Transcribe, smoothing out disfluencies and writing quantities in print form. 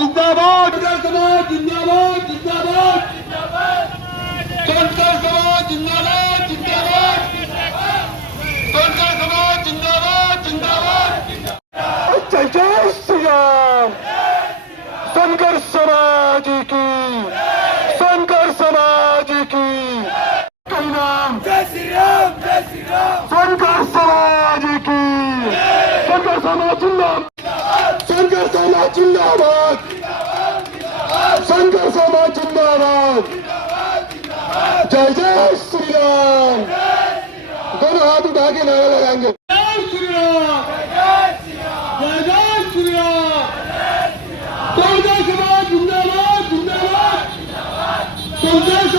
जिंदाबाद समाज जिंदाबाद जिंदाबाद धनगर समाज जिंदाबाद जिंदाबाद धनगर समाज जिंदाबाद जिंदाबाद जय जय श्री राम धनगर समाज की धनगर समाज की नाम जय श्री राम जय श्री राम धनगर समाज की धनगर समाज जिंदाबाद धनगर समाज जिंदाबाद धनगर समाज जिंदाबाद जय जय श्री राम दोनों हाथ उठा के नारा लगाएंगे जय श्री राम जय जय श्री राम धनगर समाज जिंदाबाद जिंदाबाद धनगर